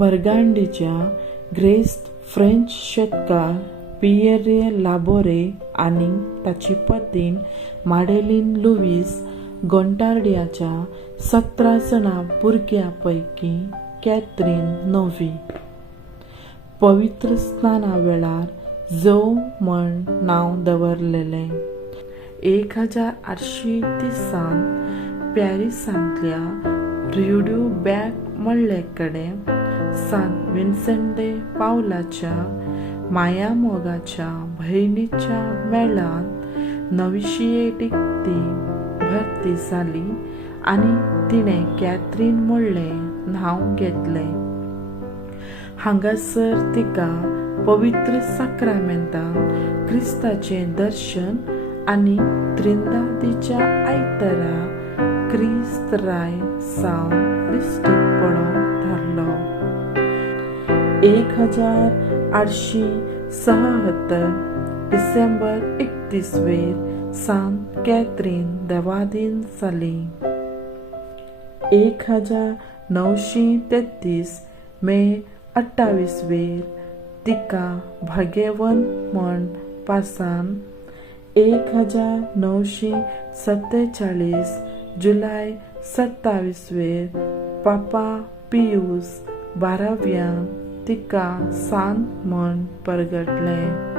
बर्गांडीच्या ग्रेस्त French शेतकार Pierre लाबोरे आणि ताची पत्नी माडेलीन लुईस गोंटार्डियाच्या 17 जाणां भुरग्यां कॅथरीन 9वी. पवित्र स्नाना वेळार जो म्हण नांव दवरलेलें. 1830 पॅरिसांतल्या रिड्यू बॅक म्हणले कडेन सांत विन्सेंट de पावलाच्या माया मोगाच्या भयणीच्या मेळांत नविशिएटीक ती भरती जाली आनी तिणें कॅथरीन म्हणलें नांव घेतलें. हांगासर तिका पवित्र साक्रामेंतान क्रिस्ताचें दर्शन आनी त्रिंदादीच्या आयतारा क्रिस्त राय सावन दिश्टीकपणो धाडलो. 1876 डिसेंबर 31 सांत कॅथरीन देवाधीन जाली. 1933 मे 28 तिका भाग्यवंत म्हण पासान. 1947 जुलय 27 पापा पियूस 12व्यान तिका सांत म्हण परगटलें.